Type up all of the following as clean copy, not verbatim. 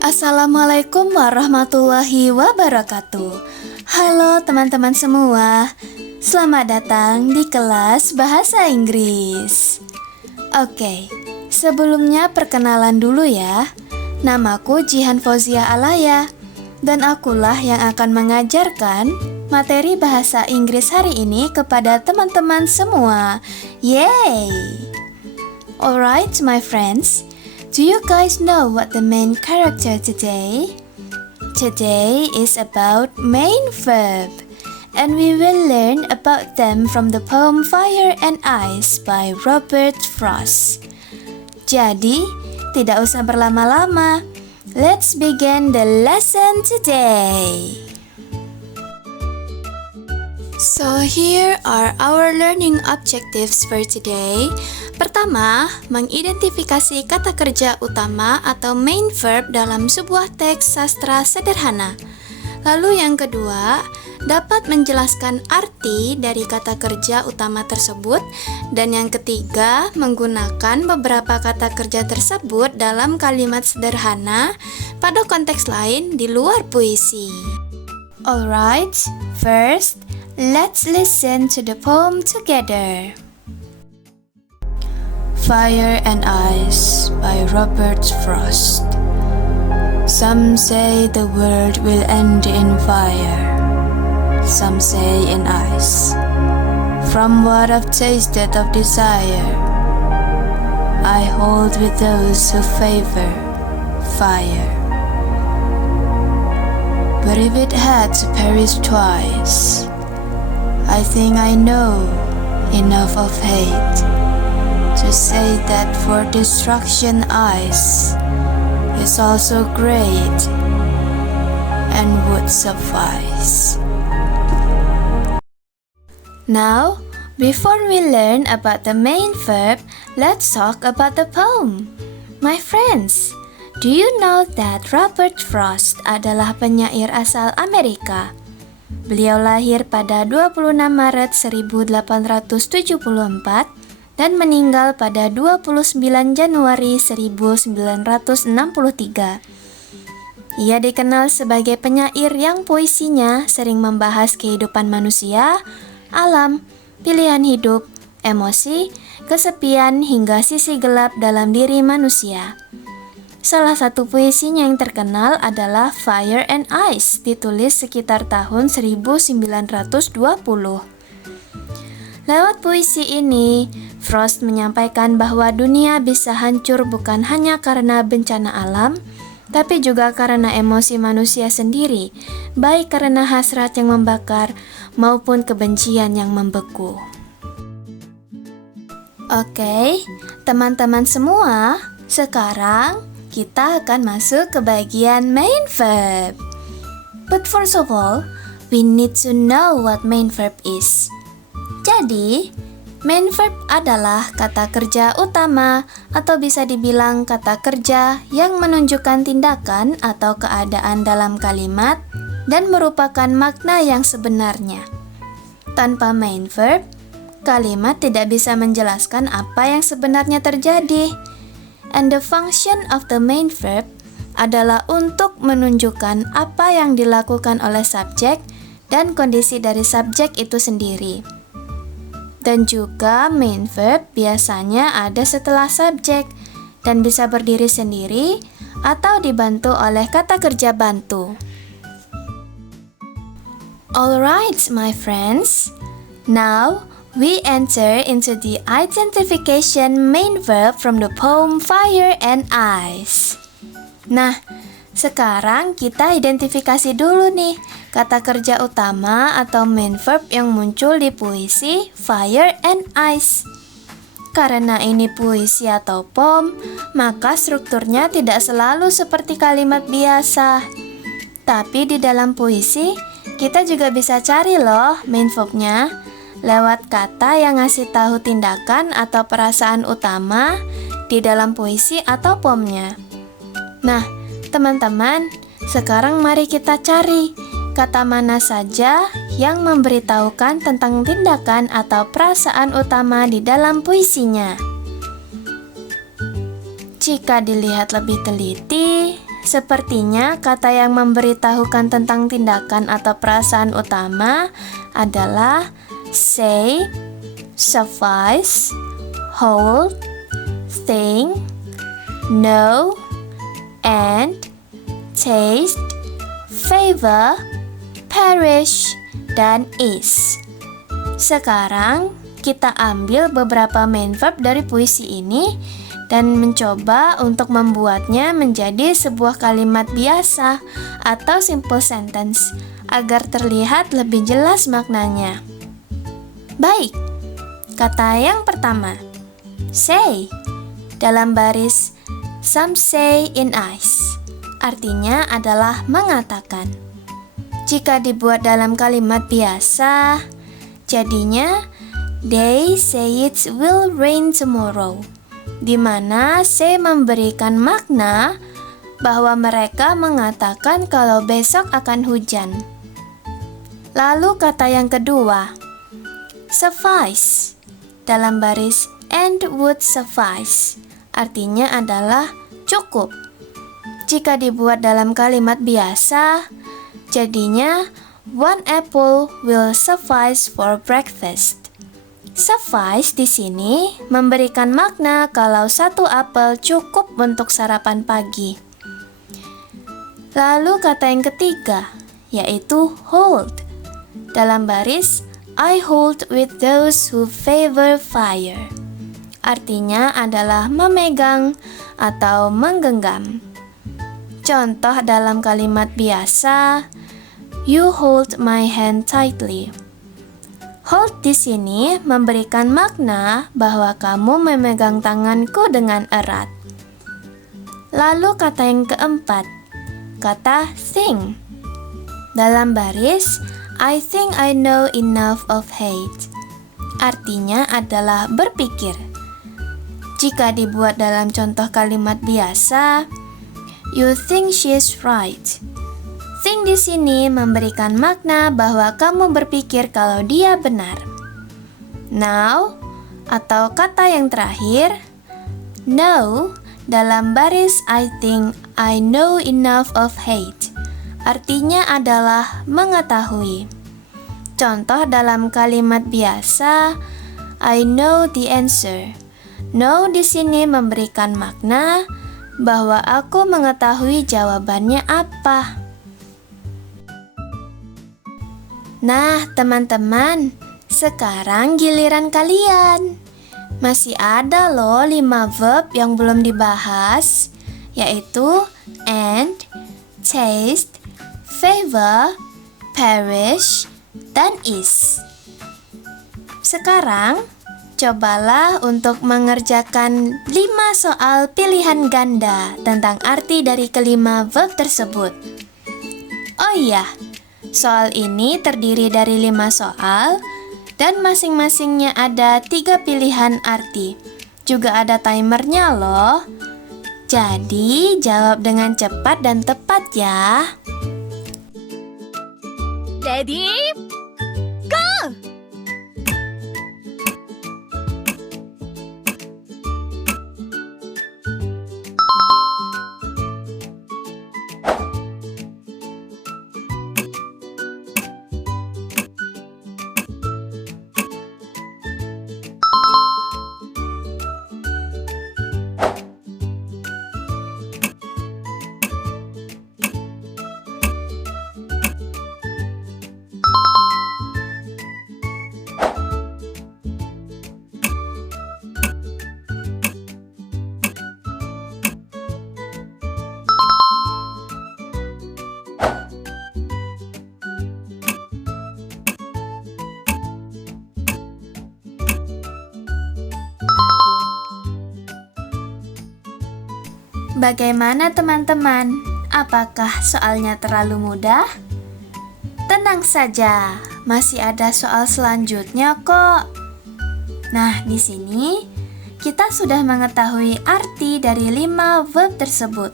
Assalamualaikum warahmatullahi wabarakatuh. Halo teman-teman semua, selamat datang di kelas Bahasa Inggris. Oke, sebelumnya perkenalan dulu ya. Namaku Jihan Fauzia Alaya, dan akulah yang akan mengajarkan materi bahasa Inggris hari ini kepada teman-teman semua. Yeay! Alright my friends, do you guys know what the main character today? Today is about main verb, and we will learn about them from the poem Fire and Ice by Robert Frost. Jadi, tidak usah berlama-lama. Let's begin the lesson today. So here are our learning objectives for today. Pertama, mengidentifikasi kata kerja utama atau main verb dalam sebuah teks sastra sederhana. Lalu yang kedua, dapat menjelaskan arti dari kata kerja utama tersebut. Dan yang ketiga, menggunakan beberapa kata kerja tersebut dalam kalimat sederhana pada konteks lain di luar puisi. Alright, first, let's listen to the poem together. Fire and Ice by Robert Frost. Some say the world will end in fire, some say in ice. From what I've tasted of desire, I hold with those who favor fire. But if it had to perish twice, I think I know enough of hate to say that for destruction ice is also great and would suffice. Now, before we learn about the main verb, let's talk about the poem. My friends, do you know that Robert Frost adalah penyair asal Amerika? Beliau lahir pada 26 Maret 1874 dan meninggal pada 29 Januari 1963. Ia dikenal sebagai penyair yang puisinya sering membahas kehidupan manusia, alam, pilihan hidup, emosi, kesepian, hingga sisi gelap dalam diri manusia. Salah satu puisinya yang terkenal adalah Fire and Ice, ditulis sekitar tahun 1920. Lewat puisi ini, Frost menyampaikan bahwa dunia bisa hancur bukan hanya karena bencana alam, tapi juga karena emosi manusia sendiri, baik karena hasrat yang membakar maupun kebencian yang membeku. Oke, teman-teman semua, sekarang kita akan masuk ke bagian main verb. But first of all, we need to know what main verb is. Jadi, main verb adalah kata kerja utama atau bisa dibilang kata kerja yang menunjukkan tindakan atau keadaan dalam kalimat dan merupakan makna yang sebenarnya. Tanpa main verb, kalimat tidak bisa menjelaskan apa yang sebenarnya terjadi. And the function of the main verb adalah untuk menunjukkan apa yang dilakukan oleh subjek dan kondisi dari subjek itu sendiri. Dan juga main verb biasanya ada setelah subjek dan bisa berdiri sendiri atau dibantu oleh kata kerja bantu. Alright my friends, now we enter into the identification main verb from the poem Fire and Ice. Nah, sekarang kita identifikasi dulu nih kata kerja utama atau main verb yang muncul di puisi Fire and Ice. Karena ini puisi atau poem, maka strukturnya tidak selalu seperti kalimat biasa. Tapi di dalam puisi, kita juga bisa cari loh main verbnya lewat kata yang ngasih tahu tindakan atau perasaan utama di dalam puisi atau poemnya. Nah, teman-teman, sekarang mari kita cari kata mana saja yang memberitahukan tentang tindakan atau perasaan utama di dalam puisinya. Jika dilihat lebih teliti, sepertinya kata yang memberitahukan tentang tindakan atau perasaan utama adalah say, suffice, hold, think, know, and, taste, favor, perish, dan is. Sekarang kita ambil beberapa main verb dari puisi ini dan mencoba untuk membuatnya menjadi sebuah kalimat biasa atau simple sentence agar terlihat lebih jelas maknanya. Baik, kata yang pertama, say, dalam baris some say in ice, artinya adalah mengatakan. Jika dibuat dalam kalimat biasa, jadinya they say it will rain tomorrow, di mana say memberikan makna bahwa mereka mengatakan kalau besok akan hujan. Lalu kata yang kedua, suffice, dalam baris and would suffice, artinya adalah cukup. Jika dibuat dalam kalimat biasa, jadinya one apple will suffice for breakfast. Suffice di sini memberikan makna kalau satu apel cukup untuk sarapan pagi. Lalu kata yang ketiga, yaitu hold, dalam baris I hold with those who favor fire, artinya adalah memegang atau menggenggam. Contoh dalam kalimat biasa, you hold my hand tightly. Hold di sini memberikan makna bahwa kamu memegang tanganku dengan erat. Lalu kata yang keempat, kata think, dalam baris I think I know enough of hate, artinya adalah berpikir. Jika dibuat dalam contoh kalimat biasa, you think she's right. Think di sini memberikan makna bahwa kamu berpikir kalau dia benar. Now, atau kata yang terakhir, know, dalam baris I think I know enough of hate, artinya adalah mengetahui. Contoh dalam kalimat biasa, I know the answer. Know di sini memberikan makna bahwa aku mengetahui jawabannya apa. Nah, teman-teman, sekarang giliran kalian. Masih ada loh 5 verb yang belum dibahas, yaitu and, taste, favor, perish, dan is. Sekarang, cobalah untuk mengerjakan 5 soal pilihan ganda tentang arti dari kelima verb tersebut. Oh iya, soal ini terdiri dari 5 soal dan masing-masingnya ada 3 pilihan arti. Juga ada timernya loh. Jadi jawab dengan cepat dan tepat ya. Ready? Go! Bagaimana teman-teman? Apakah soalnya terlalu mudah? Tenang saja, masih ada soal selanjutnya kok. Nah, di sini kita sudah mengetahui arti dari 5 verb tersebut.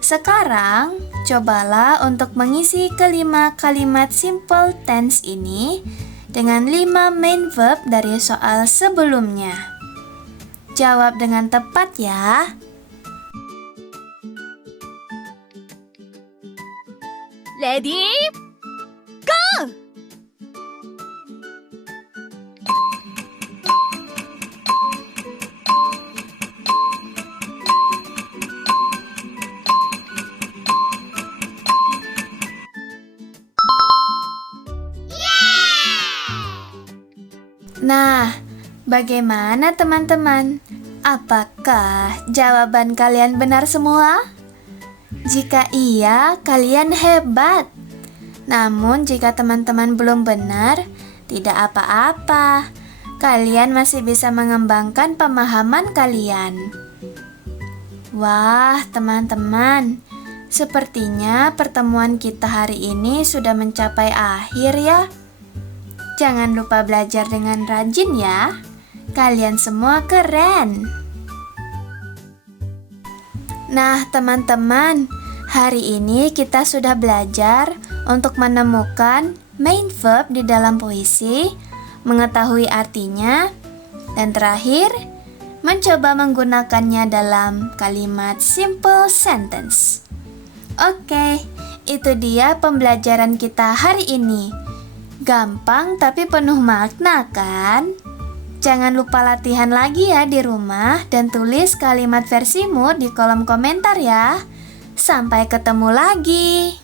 Sekarang, cobalah untuk mengisi kelima kalimat simple tense ini dengan 5 main verb dari soal sebelumnya. Jawab dengan tepat ya. Ready? Go! Nah, bagaimana teman-teman? Apakah jawaban kalian benar semua? Jika iya, kalian hebat. Namun jika teman-teman belum benar, tidak apa-apa. Kalian masih bisa mengembangkan pemahaman kalian. Wah, teman-teman, sepertinya pertemuan kita hari ini sudah mencapai akhir ya. Jangan lupa belajar dengan rajin ya. Kalian semua keren. Nah, teman-teman, hari ini kita sudah belajar untuk menemukan main verb di dalam puisi, mengetahui artinya, dan terakhir, mencoba menggunakannya dalam kalimat simple sentence. Oke, itu dia pembelajaran kita hari ini. Gampang tapi penuh makna kan? Jangan lupa latihan lagi ya di rumah dan tulis kalimat versimu di kolom komentar ya. Sampai ketemu lagi.